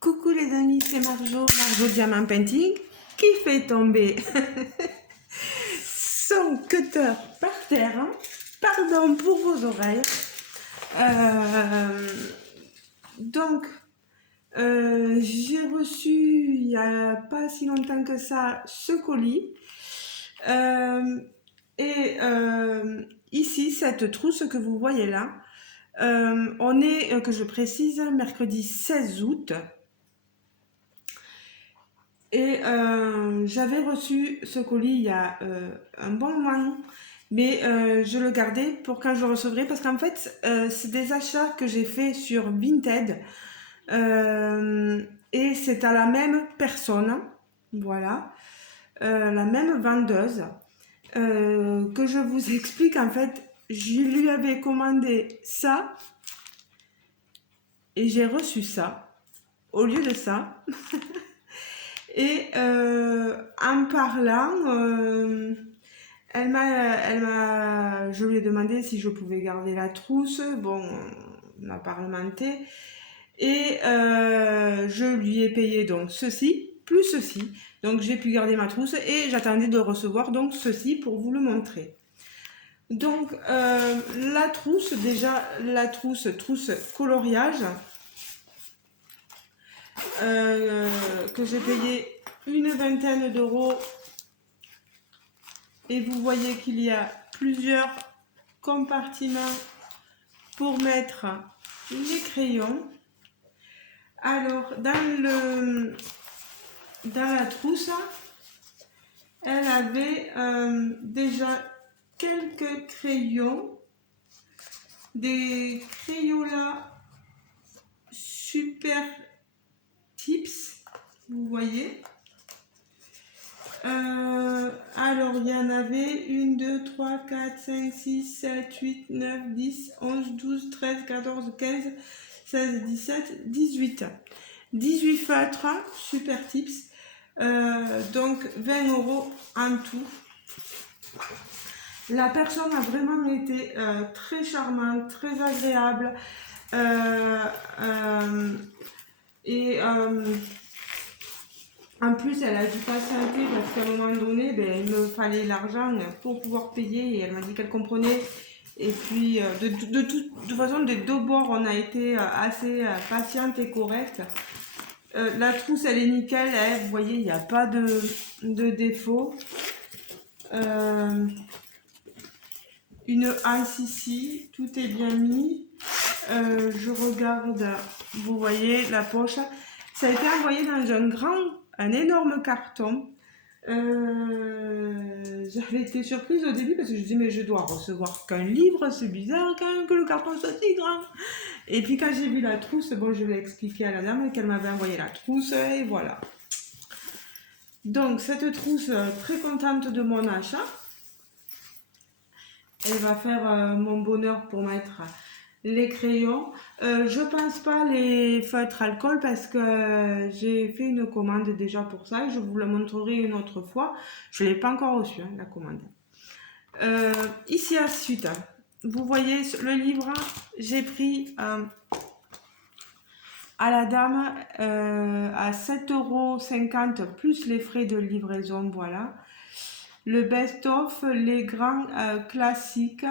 Coucou les amis, c'est Marjo Diamant Painting qui fait tomber son cutter par terre. Pardon pour vos oreilles. Donc, j'ai reçu il n'y a pas si longtemps que ça ce colis. Ici, cette trousse que vous voyez là, on est, que je précise, mercredi 16 août. Et j'avais reçu ce colis il y a un bon moment, mais je le gardais pour quand je le recevrai parce qu'en fait, c'est des achats que j'ai fait sur Vinted et c'est à la même personne, voilà, la même vendeuse que je vous explique. En fait, je lui avais commandé ça et j'ai reçu ça au lieu de ça. Et en parlant, je lui ai demandé si je pouvais garder la trousse. Bon, on a parlementé. Et je lui ai payé donc ceci, plus ceci. Donc j'ai pu garder ma trousse et j'attendais de recevoir donc ceci pour vous le montrer. Donc la trousse, déjà la trousse coloriage. Que j'ai payé une vingtaine d'euros et vous voyez qu'il y a plusieurs compartiments pour mettre les crayons. Alors dans la trousse, elle avait déjà quelques crayons, des Crayola Super Tips, vous voyez. Alors, il y en avait 1, 2, 3, 4, 5, 6, 7, 8, 9, 10, 11, 12, 13, 14, 15, 16, 17, 18. 18 feutres, super tips. Donc, 20 euros en tout. La personne a vraiment été très charmante, très agréable. En plus, elle a dû patienter parce qu'à un moment donné, il me fallait l'argent pour pouvoir payer et elle m'a dit qu'elle comprenait. Et puis, de toute façon, des deux bords, on a été assez patiente et correcte. La trousse, elle est nickel, vous voyez, il n'y a pas de défaut. Une anse ici, tout est bien mis. Je regarde, vous voyez, la poche. Ça a été envoyé dans un énorme carton. J'avais été surprise au début parce que je me disais mais je dois recevoir qu'un livre, c'est bizarre quand même que le carton soit si grand. Et puis quand j'ai vu la trousse, bon, je l'ai expliqué à la dame qu'elle m'avait envoyé la trousse et voilà. Donc cette trousse, très contente de mon achat. Elle va faire mon bonheur pour mettre les crayons. Je pense pas les feutres alcool parce que j'ai fait une commande déjà pour ça et je vous la montrerai une autre fois. Je l'ai pas encore reçu, la commande. Ici à suite, vous voyez le livre, j'ai pris à la dame à 7,50 € plus les frais de livraison, voilà. Le best-of, les grands classiques.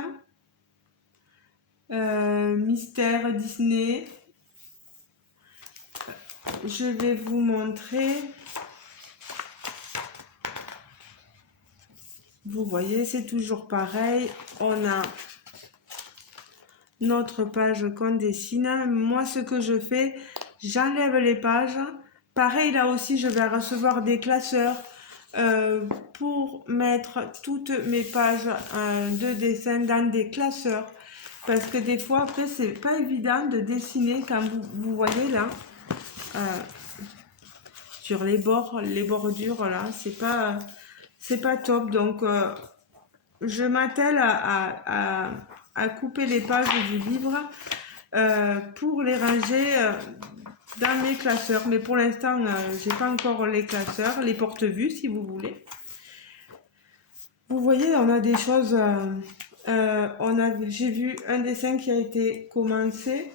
Mystère Disney. Je vais vous montrer. Vous voyez, c'est toujours pareil. On a notre page qu'on dessine. Moi, ce que je fais, j'enlève les pages. Pareil, là aussi, je vais recevoir des classeurs pour mettre toutes mes pages de dessin dans des classeurs. Parce que des fois, après, c'est pas évident de dessiner quand vous voyez là, sur les bords, les bordures là, c'est pas top. Donc, je m'attelle à couper les pages du livre pour les ranger dans mes classeurs. Mais pour l'instant, j'ai pas encore les classeurs, les porte-vues si vous voulez. Vous voyez, on a des choses. J'ai vu un dessin qui a été commencé.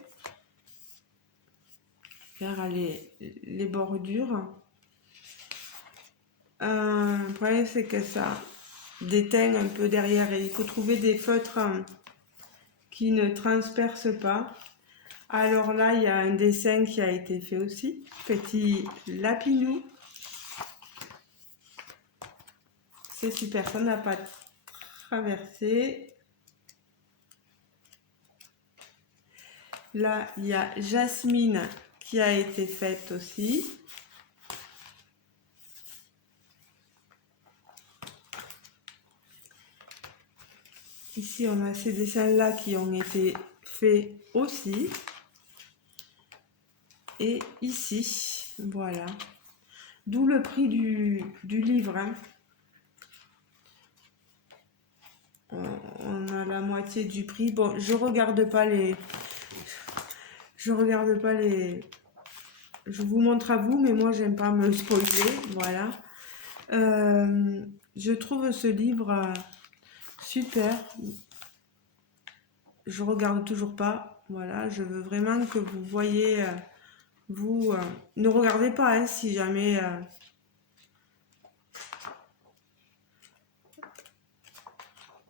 faire les bordures. Le problème, c'est que ça déteint un peu derrière et il faut trouver des feutres qui ne transpercent pas. Alors là, il y a un dessin qui a été fait aussi. Petit lapinou. C'est super, ça n'a pas traversé. Là, il y a Jasmine qui a été faite aussi. Ici, on a ces dessins-là qui ont été faits aussi. Et ici, voilà. D'où le prix du livre. Hein. On a la moitié du prix. Bon, je regarde pas les... Je vous montre à vous, mais moi, j'aime pas me spoiler. Voilà. Je trouve ce livre super. Je regarde toujours pas. Voilà, je veux vraiment que vous voyez... vous ne regardez pas hein, si jamais...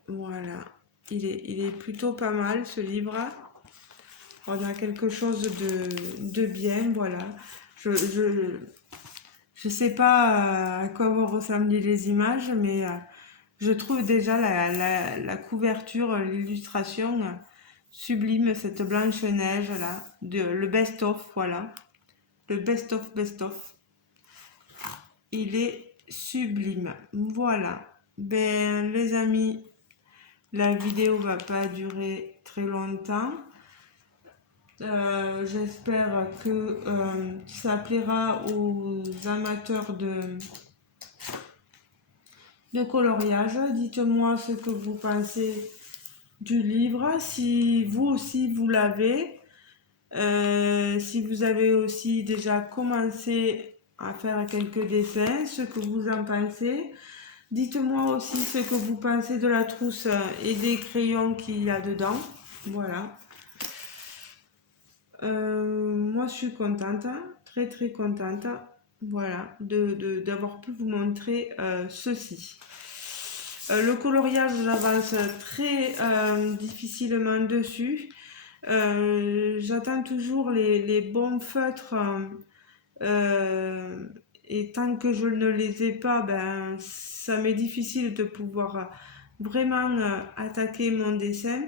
voilà. Il est plutôt pas mal, ce livre. On a quelque chose de bien, voilà. Je sais pas à quoi vont ressembler les images, mais je trouve déjà la couverture, l'illustration sublime, cette Blanche-Neige là, le best-of, voilà. Le best-of. Il est sublime. Voilà. Ben, les amis, la vidéo va pas durer très longtemps. J'espère que ça plaira aux amateurs de coloriage. Dites-moi ce que vous pensez du livre, si vous aussi vous l'avez, si vous avez aussi déjà commencé à faire quelques dessins, ce que vous en pensez. Dites-moi aussi ce que vous pensez de la trousse et des crayons qu'il y a dedans. Voilà. Moi, je suis contente, très très contente, voilà, d'avoir pu vous montrer ceci. Le coloriage, j'avance très difficilement dessus. J'attends toujours les bons feutres et tant que je ne les ai pas, ben, ça m'est difficile de pouvoir vraiment attaquer mon dessin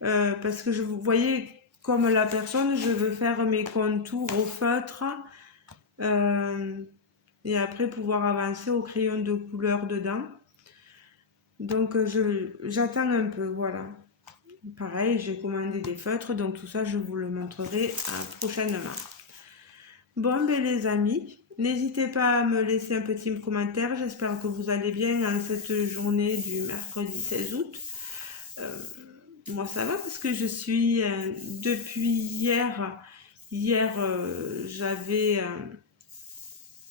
parce que vous voyez comme la personne, je veux faire mes contours au feutre et après pouvoir avancer au crayon de couleur dedans. Donc j'attends un peu, voilà. Pareil, j'ai commandé des feutres, donc tout ça je vous le montrerai prochainement. Bon, ben les amis, n'hésitez pas à me laisser un petit commentaire. J'espère que vous allez bien en cette journée du mercredi 16 août. Moi ça va parce que je suis depuis hier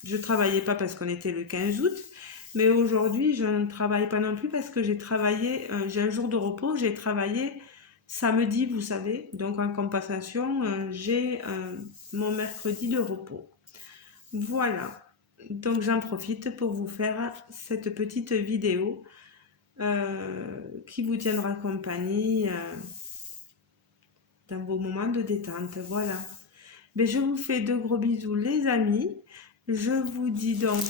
je travaillais pas parce qu'on était le 15 août, mais aujourd'hui je ne travaille pas non plus parce que j'ai travaillé, j'ai un jour de repos, j'ai travaillé samedi, vous savez, donc en compensation j'ai mon mercredi de repos. Voilà, donc j'en profite pour vous faire cette petite vidéo qui vous tiendra compagnie dans vos moments de détente. Voilà. Mais je vous fais de gros bisous les amis. Je vous dis donc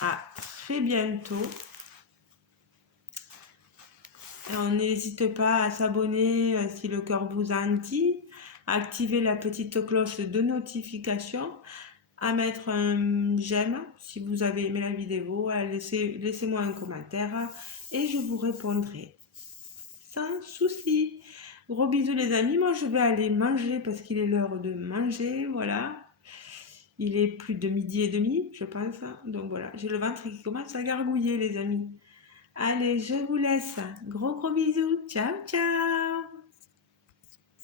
à très bientôt. N'hésitez pas à s'abonner si le cœur vous en dit, à activer la petite cloche de notification, à mettre un j'aime si vous avez aimé la vidéo, laissez-moi un commentaire et je vous répondrai sans souci. Gros bisous les amis, moi je vais aller manger parce qu'il est l'heure de manger, voilà. Il est plus de 12h30 je pense, donc voilà, j'ai le ventre qui commence à gargouiller les amis. Allez, je vous laisse, gros bisous, ciao ciao.